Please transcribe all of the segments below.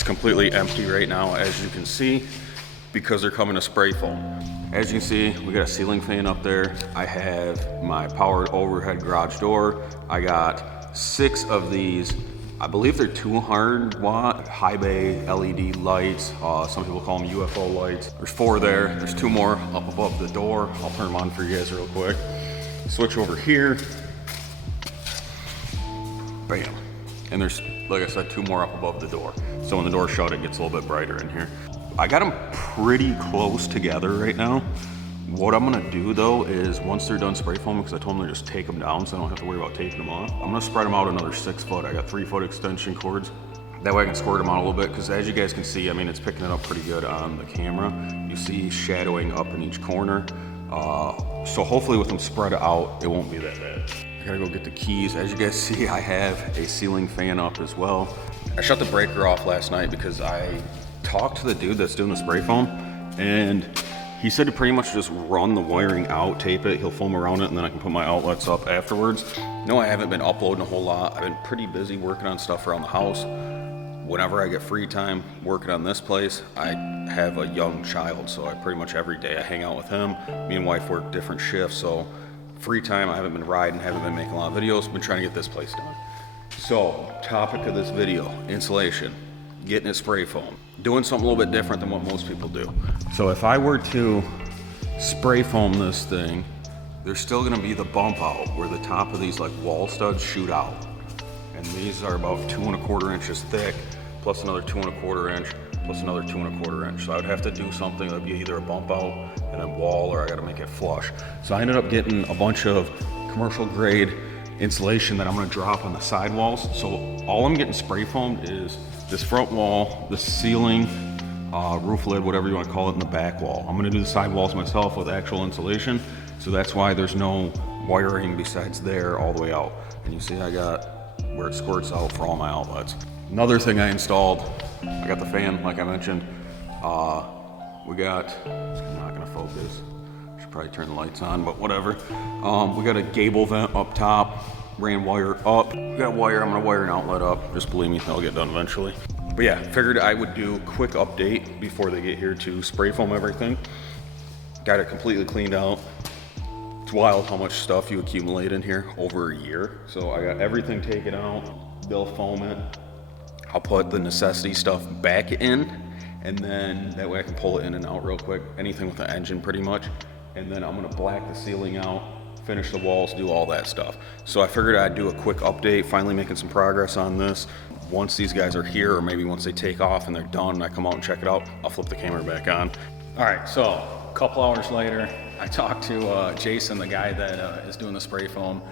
It's completely empty right now, as you can see, because they're coming to spray foam. As you can see, we got a ceiling fan up there. I have my powered overhead garage door. I got 6 of these, I believe they're 200 watt high bay LED lights. Some people call them UFO lights. There's 4 there. There's 2 more up above the door. I'll turn them on for you guys real quick. Switch over here. Bam. And there's, like I said, 2 more up above the door. So when the door's shut, it gets a little bit brighter in here. I got them pretty close together right now. What I'm gonna do though is once they're done spray foaming, because I told them to just take them down so I don't have to worry about taking them off, I'm gonna spread them out another 6 foot. I got 3 foot extension cords. That way I can squirt them out a little bit, because as you guys can see, I mean, it's picking it up pretty good on the camera. You see shadowing up in each corner. So hopefully with them spread out, it won't be that bad. I gotta go get the keys. As you guys see, I have a ceiling fan up as well. I shut the breaker off last night because I talked to the dude that's doing the spray foam, and he said to pretty much just run the wiring out, tape it, he'll foam around it, and then I can put my outlets up afterwards. No, I haven't been uploading a whole lot. I've been pretty busy working on stuff around the house. Whenever I get free time working on this place, I have a young child, so I pretty much every day I hang out with him. Me and wife work different shifts, so free time, I haven't been riding, haven't been making a lot of videos, been trying to get this place done. So, topic of this video, insulation, getting it spray foam, doing something a little bit different than what most people do. So if I were to spray foam this thing, there's still gonna be the bump out where the top of these like wall studs shoot out. And these are about 2 1/4 inches thick, plus another 2 1/4 inch, plus another 2 1/4 inch. So I would have to do something that would be either a bump out and then wall, or I gotta make it flush. So I ended up getting a bunch of commercial grade insulation that I'm gonna drop on the sidewalls. So all I'm getting spray foamed is this front wall, the ceiling, roof lid, whatever you wanna call it, and the back wall. I'm gonna do the sidewalls myself with actual insulation. So that's why there's no wiring besides there all the way out. And you see I got where it squirts out for all my outlets. Another thing I installed, I got the fan, like I mentioned. We got, it's not gonna focus. Should probably turn the lights on, but whatever. We got a gable vent up top, ran wire up. We got wire, I'm gonna wire an outlet up. Just believe me, that'll get done eventually. But yeah, figured I would do a quick update before they get here to spray foam everything. Got it completely cleaned out. It's wild how much stuff you accumulate in here over a year. So I got everything taken out, they'll foam it. I'll put the necessity stuff back in, and then that way I can pull it in and out real quick. Anything with the engine pretty much. And then I'm gonna black the ceiling out, finish the walls, do all that stuff. So I figured I'd do a quick update, finally making some progress on this. Once these guys are here, or maybe once they take off and they're done and I come out and check it out, I'll flip the camera back on. All right, so a couple hours later, I talked to Jason, the guy that is doing the spray foam.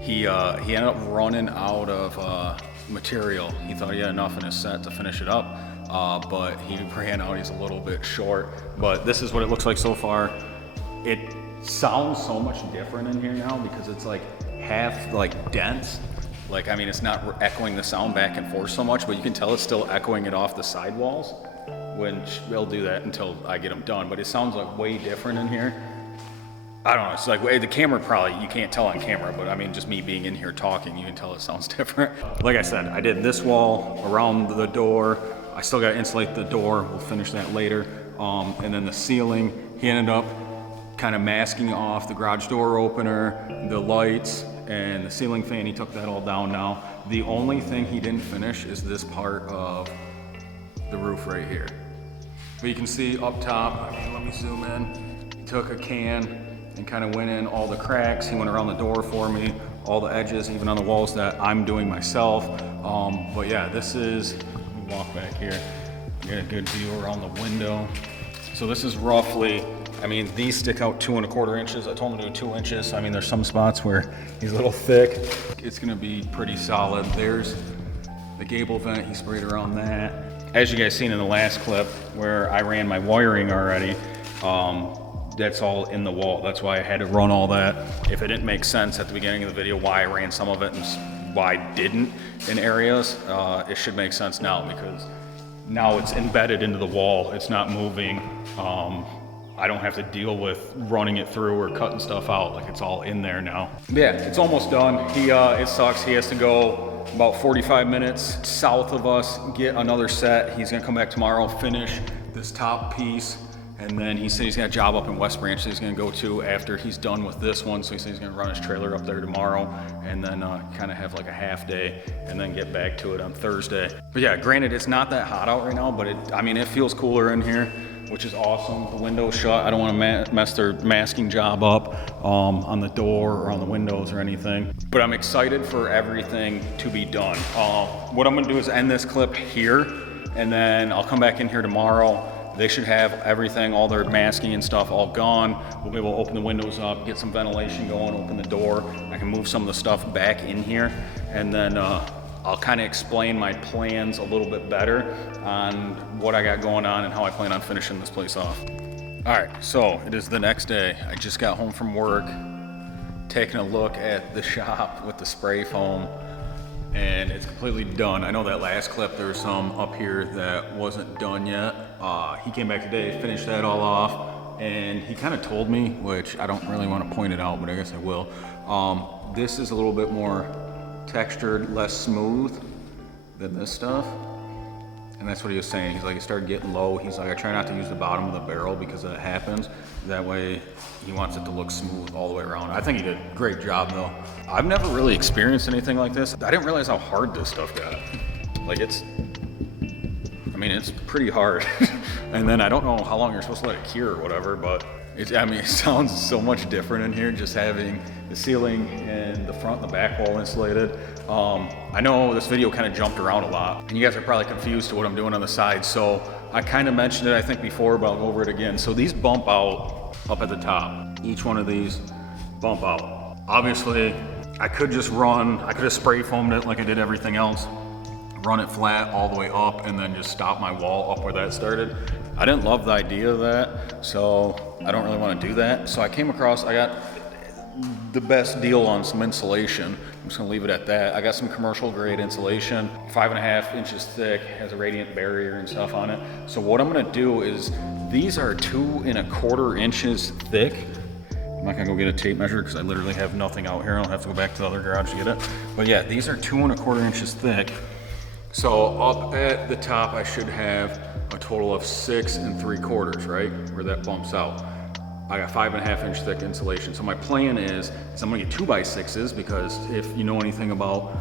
He ended up running out of material. He thought he had enough in his set to finish it up, but he ran out, he's a little bit short. But this is what it looks like so far. It sounds so much different in here now because it's like half like dense. Like, I mean, it's not echoing the sound back and forth so much, but you can tell it's still echoing it off the sidewalls, which we'll do that until I get them done. But it sounds like way different in here. I don't know, it's like, the camera probably, you can't tell on camera, but I mean, just me being in here talking, you can tell it sounds different. Like I said, I did this wall around the door. I still gotta insulate the door, we'll finish that later. And then the ceiling, he ended up kind of masking off the garage door opener, the lights, and the ceiling fan. He took that all down now. The only thing he didn't finish is this part of the roof right here. But you can see up top, I mean, let me zoom in. He took a can and kind of went in all the cracks. He went around the door for me, all the edges, even on the walls that I'm doing myself. But yeah, this is, let me walk back here, get a good view around the window. So this is roughly, I mean, these stick out 2 1/4 inches. I told him to do 2 inches. I mean, there's some spots where he's a little thick. It's gonna be pretty solid. There's the gable vent, he sprayed around that. As you guys seen in the last clip where I ran my wiring already, that's all in the wall. That's why I had to run all that. If it didn't make sense at the beginning of the video why I ran some of it and why I didn't in areas, it should make sense now, because now it's embedded into the wall. It's not moving. I don't have to deal with running it through or cutting stuff out. Like, it's all in there now. Yeah, it's almost done. It sucks. He has to go about 45 minutes south of us, get another set. He's gonna come back tomorrow, finish this top piece, and then he said he's got a job up in West Branch that he's gonna go to after he's done with this one. So he said he's gonna run his trailer up there tomorrow and then kind of have like a half day and then get back to it on Thursday. But yeah, granted, it's not that hot out right now, but I mean, it feels cooler in here, which is awesome. The window's shut. I don't want to mess their masking job up on the door or on the windows or anything. But I'm excited for everything to be done. What I'm gonna do is end this clip here, and then I'll come back in here tomorrow. They should have everything, all their masking and stuff all gone. We'll be able to open the windows up, get some ventilation going, open the door. I can move some of the stuff back in here, and then I'll kind of explain my plans a little bit better on what I got going on and how I plan on finishing this place off. All right, so it is the next day. I just got home from work, taking a look at the shop with the spray foam, and it's completely done. I know that last clip, there was some up here that wasn't done yet. He came back today, finished that all off, and he kind of told me, which I don't really want to point it out, but I guess I will. This is a little bit more textured, less smooth than this stuff. And that's what he was saying. He's like, it started getting low. He's like, I try not to use the bottom of the barrel because that happens. That way he wants it to look smooth all the way around. I think he did a great job though. I've never really experienced anything like this. I didn't realize how hard this stuff got. Like it's pretty hard. And then I don't know how long you're supposed to let it cure or whatever, but it sounds so much different in here, just having the ceiling and the front and the back wall insulated. I know this video kind of jumped around a lot, and you guys are probably confused to what I'm doing on the side, so I kind of mentioned it, I think, before, but I'll go over it again. So these bump out up at the top. Each one of these bump out. Obviously, I could have spray foamed it like I did everything else, run it flat all the way up, and then just stop my wall up where that started. I didn't love the idea of that, so I don't really want to do that. So I got the best deal on some insulation. I'm just gonna leave it at that. I got some commercial grade insulation, 5.5 inches thick, has a radiant barrier and stuff on it. So what I'm gonna do is, these are 2.25 inches thick. I'm not gonna go get a tape measure because I literally have nothing out here. I'll have to go back to the other garage to get it. But yeah, these are 2.25 inches thick. So up at the top, I should have a total of 6 3/4, right? Where that bumps out. I got 5.5 inch thick insulation. So my plan is I'm gonna get 2x6s, because if you know anything about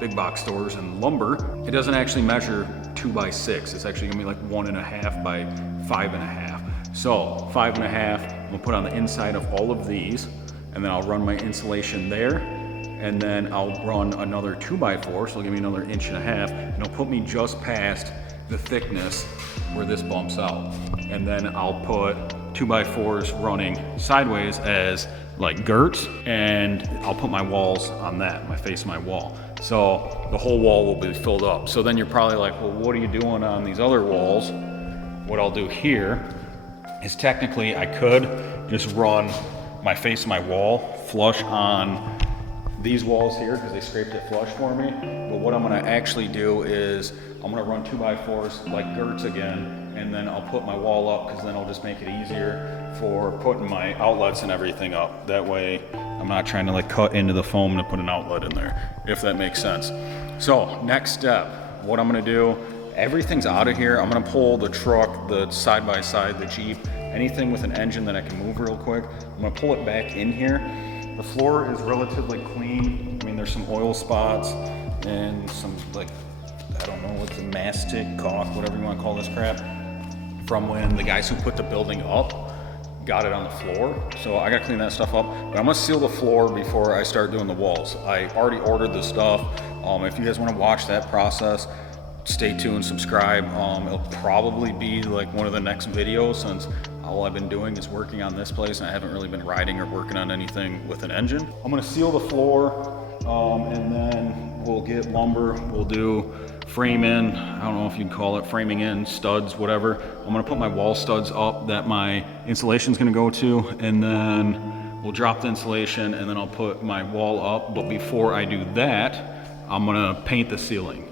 big box stores and lumber, it doesn't actually measure 2x6. It's actually gonna be like 1.5 by 5.5. So 5.5, I'm gonna put on the inside of all of these, and then I'll run my insulation there, and then I'll run another 2x4, so it'll give me another 1.5 inches, and it'll put me just past the thickness where this bumps out. And then I'll put 2x4s running sideways as like girts, and I'll put my walls on that, my face of my wall. So the whole wall will be filled up. So then you're probably like, well, what are you doing on these other walls? What I'll do here is, technically I could just run my face of my wall flush on these walls here, because they scraped it flush for me. But what I'm gonna actually do is I'm gonna run 2x4s like girts again, and then I'll put my wall up, because then I'll just make it easier for putting my outlets and everything up. That way I'm not trying to like cut into the foam to put an outlet in there, if that makes sense. So next step, what I'm gonna do, everything's out of here. I'm gonna pull the truck, the side-by-side, the Jeep, anything with an engine that I can move real quick. I'm gonna pull it back in here. The floor is relatively clean. I mean, there's some oil spots and some, like, I don't know what's the mastic, caulk, whatever you want to call this crap, from when the guys who put the building up got it on the floor. So I gotta clean that stuff up. But I'm gonna seal the floor before I start doing the walls. I already ordered the stuff. If you guys want to watch that process, stay tuned, subscribe. It'll probably be like one of the next videos, since all I've been doing is working on this place and I haven't really been riding or working on anything with an engine. I'm gonna seal the floor, and then we'll get lumber. We'll do frame in, I don't know if you'd call it framing in, studs, whatever. I'm gonna put my wall studs up that my insulation's gonna go to, and then we'll drop the insulation, and then I'll put my wall up. But before I do that, I'm gonna paint the ceiling.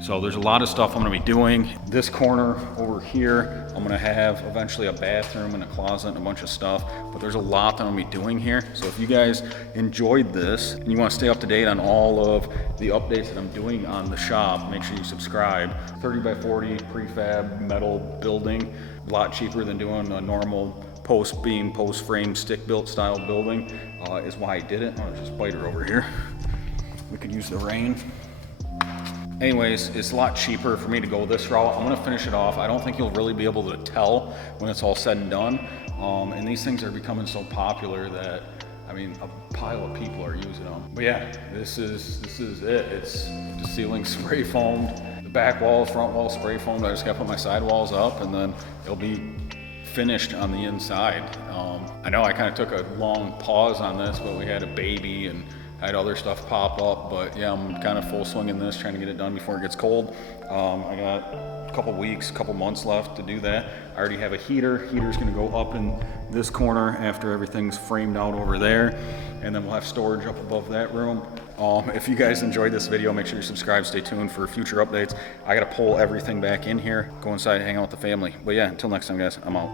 So there's a lot of stuff I'm gonna be doing. This corner over here, I'm gonna have eventually a bathroom and a closet and a bunch of stuff, but there's a lot that I'm gonna be doing here. So if you guys enjoyed this and you wanna stay up to date on all of the updates that I'm doing on the shop, make sure you subscribe. 30 by 40 prefab metal building, a lot cheaper than doing a normal post beam, post frame, stick built style building, is why I did it. Oh, there's a spider over here. We could use the rain. Anyways, it's a lot cheaper for me to go this route. I'm gonna finish it off. I don't think you'll really be able to tell when it's all said and done. And these things are becoming so popular that, I mean, a pile of people are using them. But yeah, this is it. It's the ceiling spray foamed, the back walls, front walls spray foamed. I just gotta put my sidewalls up and then it'll be finished on the inside. I know I kind of took a long pause on this, but we had a baby and I had other stuff pop up, but yeah, I'm kind of full swing in this, trying to get it done before it gets cold. I got a couple weeks, couple months left to do that. I already have a heater. Heater's gonna go up in this corner after everything's framed out over there, and then we'll have storage up above that room. If you guys enjoyed this video, make sure you subscribe, stay tuned for future updates. I gotta pull everything back in here, go inside, hang out with the family. But yeah, until next time guys, I'm out.